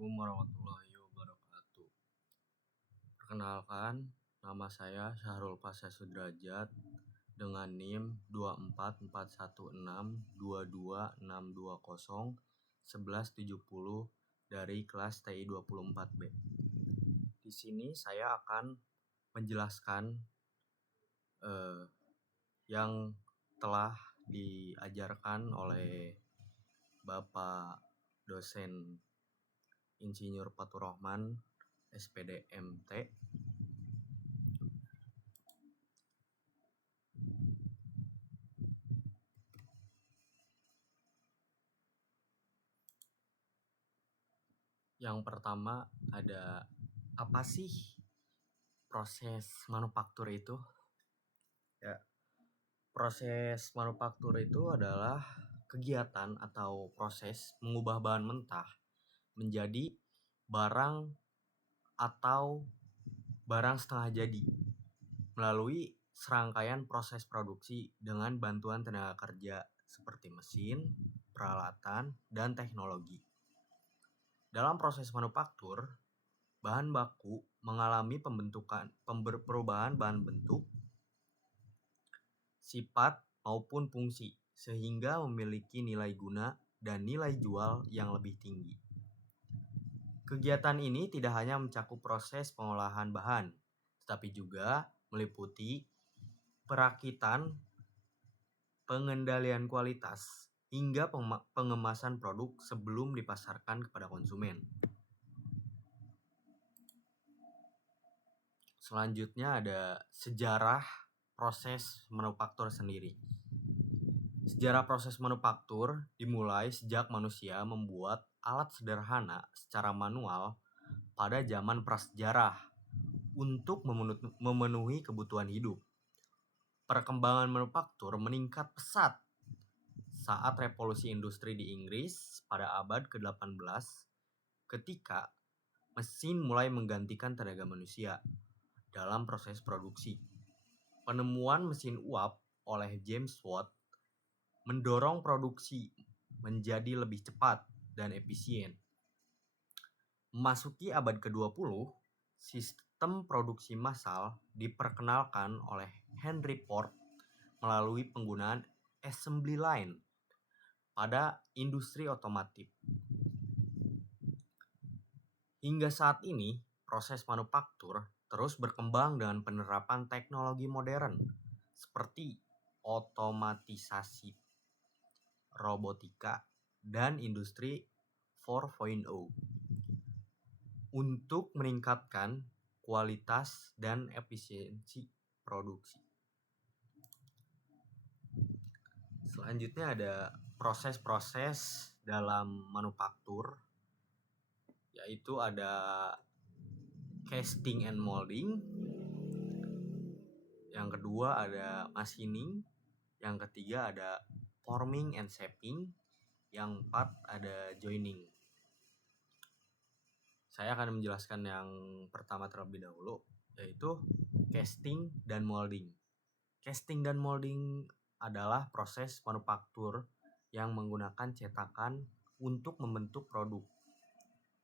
Assalamualaikum warahmatullahi wabarakatuh. Perkenalkan, nama saya Syahrul Pasha Sudrajat dengan NIM 244162262011170 dari kelas TI 24B. Di sini saya akan menjelaskan yang telah diajarkan oleh Bapak dosen Insinyur Fathurrahman SPD MT. Yang pertama ada apa sih proses manufaktur itu? Ya, proses manufaktur itu adalah kegiatan atau proses mengubah bahan mentah menjadi barang atau barang setengah jadi melalui serangkaian proses produksi dengan bantuan tenaga kerja seperti mesin, peralatan, dan teknologi. Dalam proses manufaktur, bahan baku mengalami perubahan bahan bentuk, sifat maupun fungsi sehingga memiliki nilai guna dan nilai jual yang lebih tinggi. Kegiatan ini tidak hanya mencakup proses pengolahan bahan, tetapi juga meliputi perakitan, pengendalian kualitas, hingga pengemasan produk sebelum dipasarkan kepada konsumen. Selanjutnya ada sejarah proses manufaktur sendiri. Sejarah proses manufaktur dimulai sejak manusia membuat alat sederhana secara manual pada zaman prasejarah untuk memenuhi kebutuhan hidup. Perkembangan manufaktur meningkat pesat saat revolusi industri di Inggris pada abad ke-18 ketika mesin mulai menggantikan tenaga manusia dalam proses produksi. Penemuan mesin uap oleh James Watt mendorong produksi menjadi lebih cepat dan efisien. Memasuki abad ke-20, sistem produksi massal diperkenalkan oleh Henry Ford melalui penggunaan assembly line pada industri otomotif. Hingga saat ini, proses manufaktur terus berkembang dengan penerapan teknologi modern seperti otomatisasi, robotika, dan industri 4.0 untuk meningkatkan kualitas dan efisiensi produksi. Selanjutnya ada proses-proses dalam manufaktur, yaitu ada casting and molding, yang kedua ada machining, yang ketiga ada forming and shaping, yang keempat ada joining. Saya akan menjelaskan yang pertama terlebih dahulu, yaitu casting dan molding. Casting dan molding adalah proses manufaktur yang menggunakan cetakan untuk membentuk produk.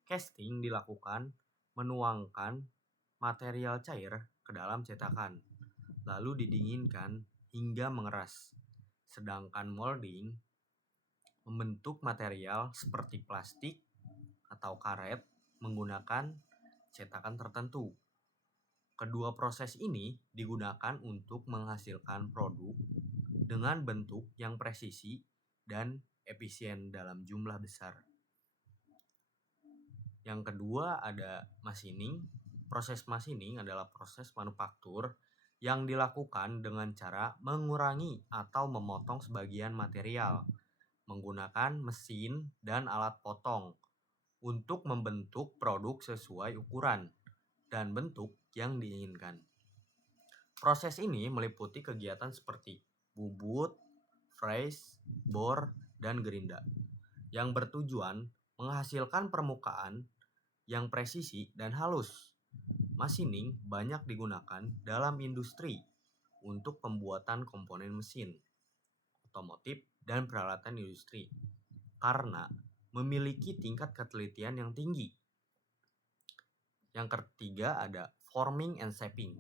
Casting dilakukan menuangkan material cair ke dalam cetakan, lalu didinginkan hingga mengeras. Sedangkan molding membentuk material seperti plastik atau karet menggunakan cetakan tertentu. Kedua proses ini digunakan untuk menghasilkan produk dengan bentuk yang presisi dan efisien dalam jumlah besar. Yang kedua ada machining. Proses machining adalah proses manufaktur yang dilakukan dengan cara mengurangi atau memotong sebagian material menggunakan mesin dan alat potong untuk membentuk produk sesuai ukuran dan bentuk yang diinginkan. Proses ini meliputi kegiatan seperti bubut, freeze, bor, dan gerinda yang bertujuan menghasilkan permukaan yang presisi dan halus. Machining banyak digunakan dalam industri untuk pembuatan komponen mesin, otomotif, dan peralatan industri karena memiliki tingkat ketelitian yang tinggi Yang ketiga ada forming and shaping.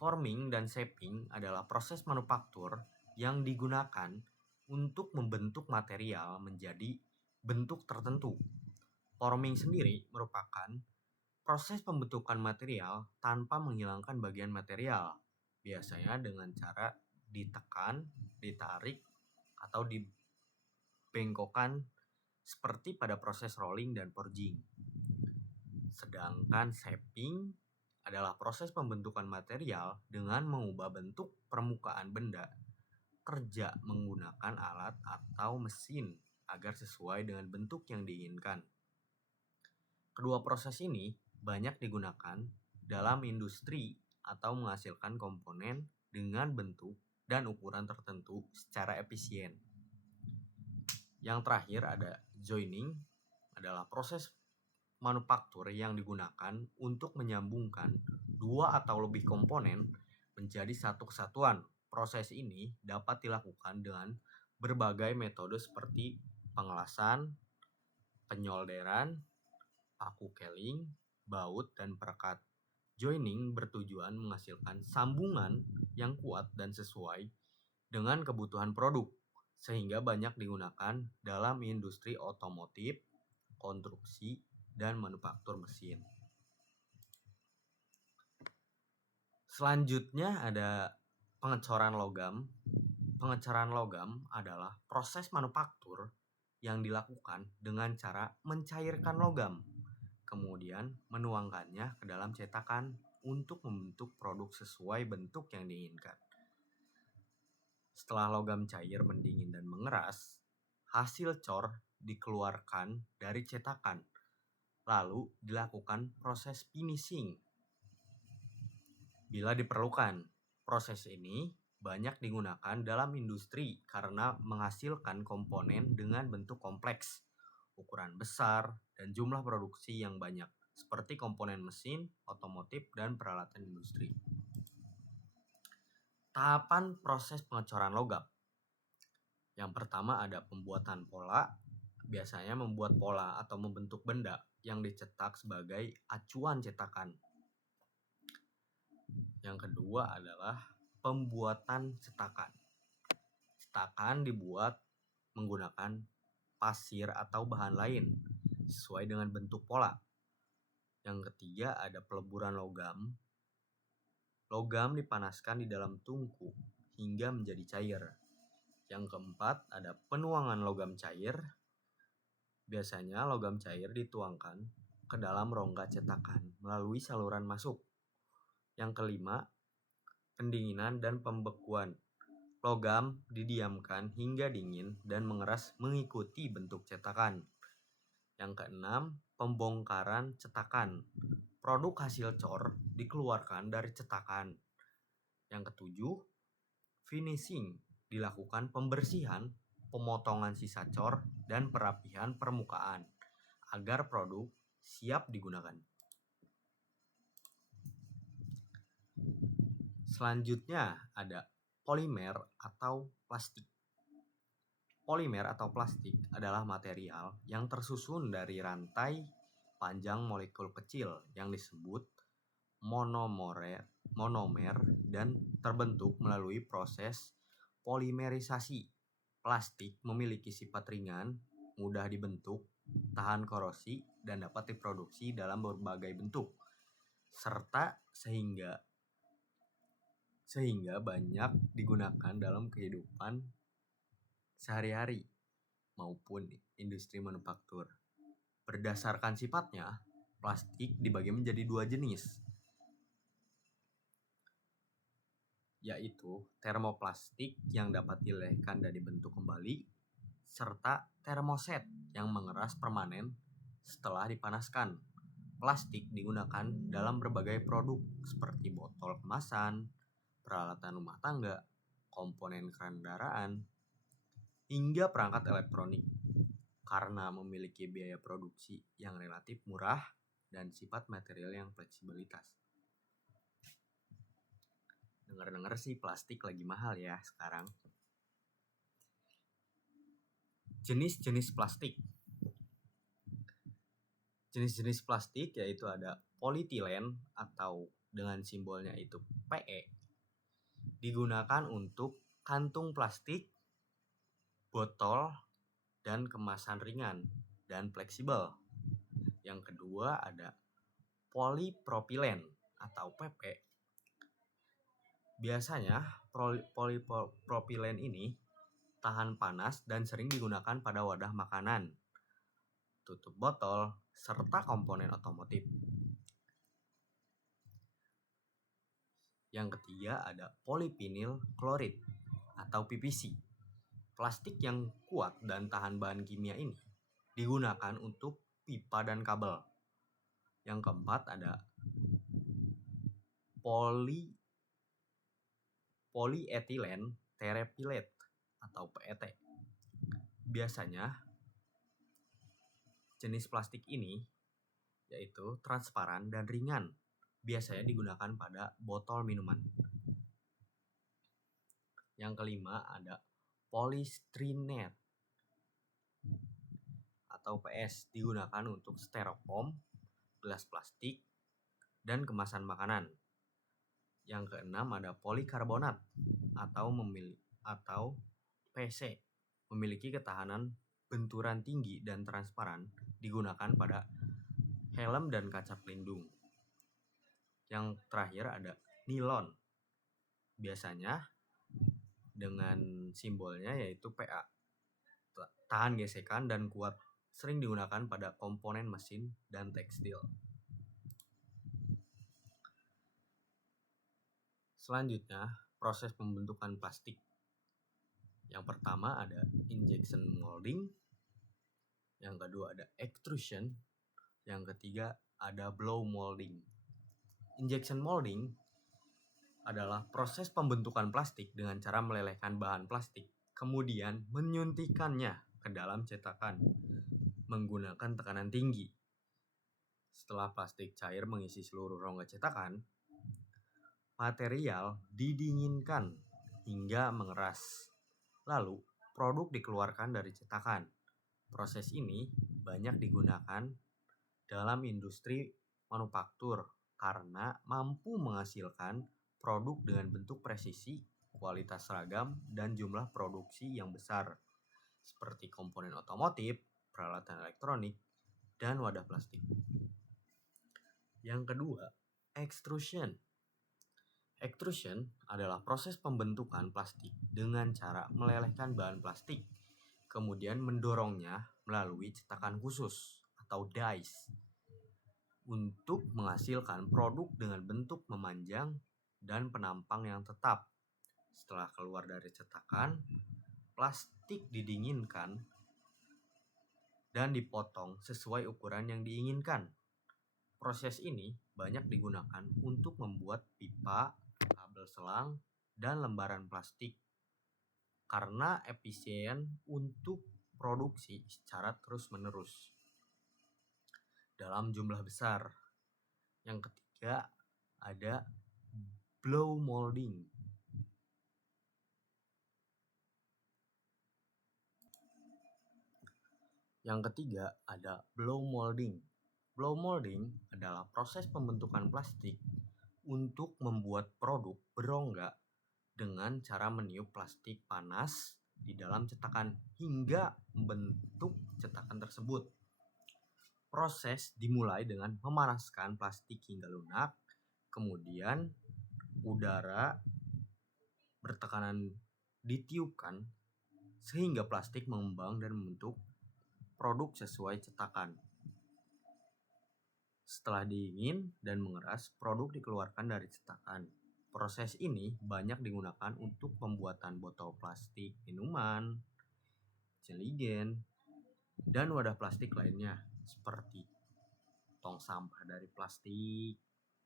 Forming dan shaping adalah proses manufaktur yang digunakan untuk membentuk material menjadi bentuk tertentu. Forming sendiri merupakan proses pembentukan material tanpa menghilangkan bagian material, biasanya dengan cara ditekan, ditarik, atau dibengkokkan seperti pada proses rolling dan forging. Sedangkan shaping adalah proses pembentukan material dengan mengubah bentuk permukaan benda kerja menggunakan alat atau mesin agar sesuai dengan bentuk yang diinginkan. Kedua proses ini banyak digunakan dalam industri atau menghasilkan komponen dengan bentuk dan ukuran tertentu secara efisien. Yang terakhir ada joining, adalah proses manufaktur yang digunakan untuk menyambungkan dua atau lebih komponen menjadi satu kesatuan. Proses ini dapat dilakukan dengan berbagai metode seperti pengelasan, penyolderan, paku keling, baut, dan perekat. Joining bertujuan menghasilkan sambungan yang kuat dan sesuai dengan kebutuhan produk, sehingga banyak digunakan dalam industri otomotif, konstruksi, dan manufaktur mesin. Selanjutnya ada pengecoran logam. Pengecoran logam adalah proses manufaktur yang dilakukan dengan cara mencairkan logam, kemudian menuangkannya ke dalam cetakan untuk membentuk produk sesuai bentuk yang diinginkan. Setelah logam cair, mendingin, dan mengeras, hasil cor dikeluarkan dari cetakan, lalu dilakukan proses finishing. Bila diperlukan, proses ini banyak digunakan dalam industri karena menghasilkan komponen dengan bentuk kompleks, ukuran besar, dan jumlah produksi yang banyak, seperti komponen mesin, otomotif, dan peralatan industri. Tahapan proses pengecoran logam. Yang pertama ada pembuatan pola, biasanya membuat pola atau membentuk benda yang dicetak sebagai acuan cetakan. Yang kedua adalah pembuatan cetakan. Cetakan dibuat menggunakan pasir atau bahan lain sesuai dengan bentuk pola. Yang ketiga ada peleburan logam. Logam dipanaskan di dalam tungku hingga menjadi cair. Yang keempat ada penuangan logam cair. Biasanya logam cair dituangkan ke dalam rongga cetakan melalui saluran masuk. Yang kelima, pendinginan dan pembekuan. Logam didiamkan hingga dingin dan mengeras mengikuti bentuk cetakan. Yang keenam, pembongkaran cetakan. Produk hasil cor dikeluarkan dari cetakan. Yang ketujuh, finishing. Dilakukan pembersihan, pemotongan sisa cor, dan perapihan permukaan agar produk siap digunakan. Selanjutnya ada polimer atau plastik. Polimer atau plastik adalah material yang tersusun dari rantai panjang molekul kecil yang disebut monomer dan terbentuk melalui proses polimerisasi. Plastik memiliki sifat ringan, mudah dibentuk, tahan korosi, dan dapat diproduksi dalam berbagai bentuk, serta sehingga banyak digunakan dalam kehidupan sehari-hari maupun industri manufaktur. Berdasarkan sifatnya, plastik dibagi menjadi dua jenis, yaitu termoplastik yang dapat dilelehkan dan dibentuk kembali, serta termoset yang mengeras permanen setelah dipanaskan. Plastik digunakan dalam berbagai produk seperti botol kemasan, peralatan rumah tangga, komponen kendaraan, hingga perangkat elektronik karena memiliki biaya produksi yang relatif murah dan sifat material yang fleksibilitas. Dengar-dengar sih plastik lagi mahal ya sekarang. Jenis-jenis plastik. Jenis-jenis plastik yaitu ada polietilen atau dengan simbolnya itu PE, digunakan untuk kantung plastik, botol, dan kemasan ringan dan fleksibel. Yang kedua ada polipropilen atau PP. Biasanya polipropilen ini tahan panas dan sering digunakan pada wadah makanan, tutup botol, serta komponen otomotif. Yang ketiga ada polyvinyl chloride atau PVC. Plastik yang kuat dan tahan bahan kimia ini digunakan untuk pipa dan kabel. Yang keempat ada polyethylene terephthalate atau PET. Biasanya jenis plastik ini yaitu transparan dan ringan. Biasanya digunakan pada botol minuman. Yang kelima ada polystyrene atau PS, digunakan untuk styrofoam, gelas plastik, dan kemasan makanan. Yang keenam ada polikarbonat atau PC, memiliki ketahanan benturan tinggi dan transparan, digunakan pada helm dan kaca pelindung. Yang terakhir ada nilon, biasanya dengan simbolnya yaitu PA, tahan gesekan dan kuat, sering digunakan pada komponen mesin dan tekstil. Selanjutnya, proses pembentukan plastik. Yang pertama ada injection molding, yang kedua ada extrusion, yang ketiga ada blow molding. Injection molding adalah proses pembentukan plastik dengan cara melelehkan bahan plastik, kemudian menyuntikkannya ke dalam cetakan menggunakan tekanan tinggi. Setelah plastik cair mengisi seluruh rongga cetakan, material didinginkan hingga mengeras. Lalu, produk dikeluarkan dari cetakan. Proses ini banyak digunakan dalam industri manufaktur karena mampu menghasilkan produk dengan bentuk presisi, kualitas seragam, dan jumlah produksi yang besar, seperti komponen otomotif, peralatan elektronik, dan wadah plastik. Yang kedua, extrusion. Extrusion adalah proses pembentukan plastik dengan cara melelehkan bahan plastik, kemudian mendorongnya melalui cetakan khusus atau dies untuk menghasilkan produk dengan bentuk memanjang dan penampang yang tetap. Setelah keluar dari cetakan, plastik didinginkan dan dipotong sesuai ukuran yang diinginkan. Proses ini banyak digunakan untuk membuat pipa, kabel selang, dan lembaran plastik karena efisien untuk produksi secara terus-menerus dalam jumlah besar. Yang ketiga ada blow molding. Yang ketiga ada blow molding. Blow molding adalah proses pembentukan plastik untuk membuat produk berongga dengan cara meniup plastik panas di dalam cetakan hingga membentuk cetakan tersebut. Proses dimulai dengan memanaskan plastik hingga lunak, kemudian udara bertekanan ditiupkan sehingga plastik mengembang dan membentuk produk sesuai cetakan. Setelah dingin dan mengeras, produk dikeluarkan dari cetakan. Proses ini banyak digunakan untuk pembuatan botol plastik minuman, jeligen, dan wadah plastik lainnya seperti tong sampah dari plastik.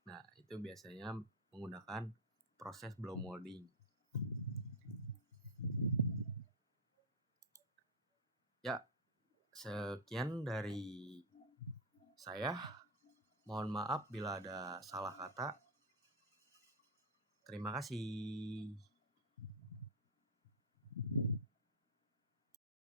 Nah, itu biasanya menggunakan proses blow molding. Ya, sekian dari saya. Mohon maaf bila ada salah kata. Terima kasih.